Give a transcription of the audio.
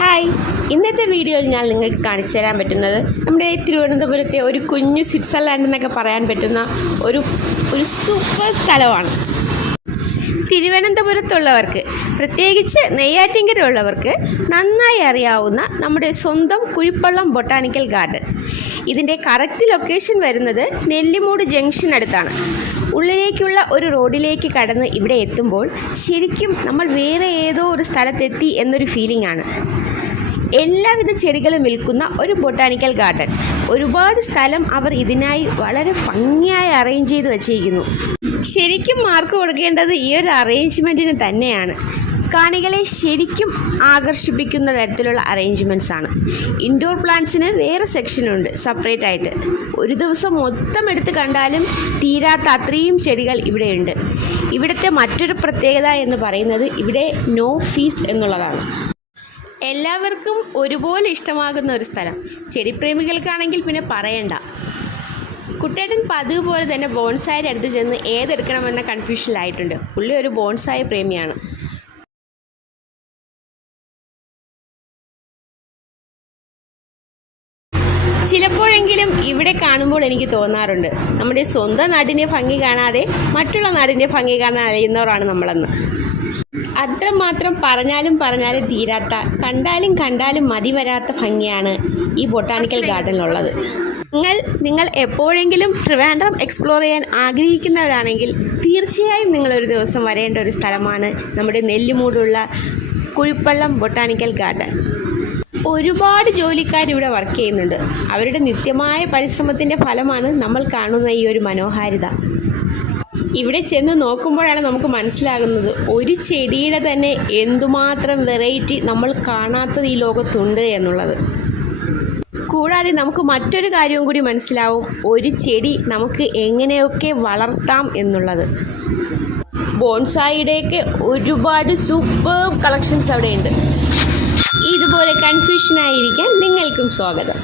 Hi, ഇന്നത്തെ വീഡിയോയിൽ ഞാൻ നിങ്ങൾക്ക് കാണിച്ചു തരാൻ പറ്റുന്നത് നമ്മുടെ തിരുവനന്തപുരത്തെ ഒരു കുഞ്ഞ് സ്വിറ്റ്സർലാൻഡ് എന്നൊക്കെ പറയാൻ പറ്റുന്ന ഒരു സൂപ്പർ സ്ഥലമാണ്. തിരുവനന്തപുരത്തുള്ളവർക്ക്, പ്രത്യേകിച്ച് നെയ്യാറ്റിൻകരയുള്ളവർക്ക് നന്നായി അറിയാവുന്ന നമ്മുടെ സ്വന്തം കുഴിപ്പള്ളം ബൊട്ടാണിക്കൽ ഗാർഡൻ. ഇതിൻ്റെ കറക്റ്റ് ലൊക്കേഷൻ വരുന്നത് നെല്ലിമൂട് ജംഗ്ഷൻ അടുത്താണ്. ഉള്ളിലേക്കുള്ള ഒരു റോഡിലേക്ക് കടന്ന് ഇവിടെ എത്തുമ്പോൾ ശരിക്കും നമ്മൾ വേറെ ഏതോ ഒരു സ്ഥലത്തെത്തി എന്നൊരു ഫീലിംഗ് ആണ്. എല്ലാവിധ ചെടികളും വിൽക്കുന്ന ഒരു ബൊട്ടാണിക്കൽ ഗാർഡൻ. ഒരുപാട് സ്ഥലം അവർ ഇതിനായി വളരെ ഭംഗിയായി അറേഞ്ച് ചെയ്ത് വച്ചിരിക്കുന്നു. ശരിക്കും മാർക്ക് കൊടുക്കേണ്ടത് ഈ ഒരു അറേഞ്ച്മെൻറ്റിന് തന്നെയാണ്. കാണികളെ ശരിക്കും ആകർഷിപ്പിക്കുന്ന തരത്തിലുള്ള അറേഞ്ച്മെൻറ്റ്സ് ആണ്. ഇൻഡോർ പ്ലാന്റ്സിന് വേറെ സെക്ഷനുണ്ട് സെപ്പറേറ്റ് ആയിട്ട്. ഒരു ദിവസം മൊത്തം എടുത്ത് കണ്ടാലും തീരാത്ത അത്രയും ചെടികൾ ഇവിടെയുണ്ട്. ഇവിടുത്തെ മറ്റൊരു പ്രത്യേകത എന്ന് പറയുന്നത് ഇവിടെ നോ ഫീസ് എന്നുള്ളതാണ്. എല്ലാവർക്കും ഒരുപോലെ ഇഷ്ടമാകുന്ന ഒരു സ്ഥലം. ചെടിപ്രേമികൾക്കാണെങ്കിൽ പിന്നെ പറയണ്ട. കുട്ടേട്ടൻ പതിവ് പോലെ തന്നെ ബോൺസായുടെ അടുത്ത് ചെന്ന് ഏതെടുക്കണമെന്ന കൺഫ്യൂഷനിലായിട്ടുണ്ട്. പുള്ളി ഒരു ബോൺസായ പ്രേമിയാണ്. ചിലപ്പോഴെങ്കിലും ഇവിടെ കാണുമ്പോൾ എനിക്ക് തോന്നാറുണ്ട്, നമ്മുടെ സ്വന്തം നാടിൻ്റെ ഭംഗി കാണാതെ മറ്റുള്ള നാടിൻ്റെ ഭംഗി കാണാൻ അറിയുന്നവരാണ് നമ്മളെന്ന്. അത്രമാത്രം പറഞ്ഞാലും തീരാത്ത, കണ്ടാലും മതി വരാത്ത ഭംഗിയാണ് ഈ ബൊട്ടാണിക്കൽ ഗാർഡനിലുള്ളത്. നിങ്ങൾ എപ്പോഴെങ്കിലും ട്രിവാൻഡ്രം എക്സ്പ്ലോർ ചെയ്യാൻ ആഗ്രഹിക്കുന്നവരാണെങ്കിൽ തീർച്ചയായും നിങ്ങളൊരു ദിവസം വരേണ്ട ഒരു സ്ഥലമാണ് നമ്മുടെ നെല്ലിമൂടുള്ള കുഴിപ്പള്ളം ബൊട്ടാണിക്കൽ ഗാർഡൻ. ഒരുപാട് ജോലിക്കാർ ഇവിടെ വർക്ക് ചെയ്യുന്നുണ്ട്. അവരുടെ നിത്യമായ പരിശ്രമത്തിൻ്റെ ഫലമാണ് നമ്മൾ കാണുന്ന ഈ ഒരു മനോഹാരിത. ഇവിടെ ചെന്ന് നോക്കുമ്പോഴാണ് നമുക്ക് മനസ്സിലാകുന്നത് ഒരു ചെടിയുടെ തന്നെ എന്തുമാത്രം വെറൈറ്റി നമ്മൾ കാണാത്തത് ഈ ലോകത്തുണ്ട് എന്നുള്ളത്. കൂടാതെ നമുക്ക് മറ്റൊരു കാര്യവും കൂടി മനസ്സിലാവും, ഒരു ചെടി നമുക്ക് എങ്ങനെയൊക്കെ വളർത്താം എന്നുള്ളത്. ബോൺസായിയുടെയൊക്കെ ഒരുപാട് സൂപ്പർ കളക്ഷൻസ് അവിടെയുണ്ട്. ഇതുപോലെ കൺഫ്യൂഷനായിരിക്കാൻ നിങ്ങൾക്കും സ്വാഗതം.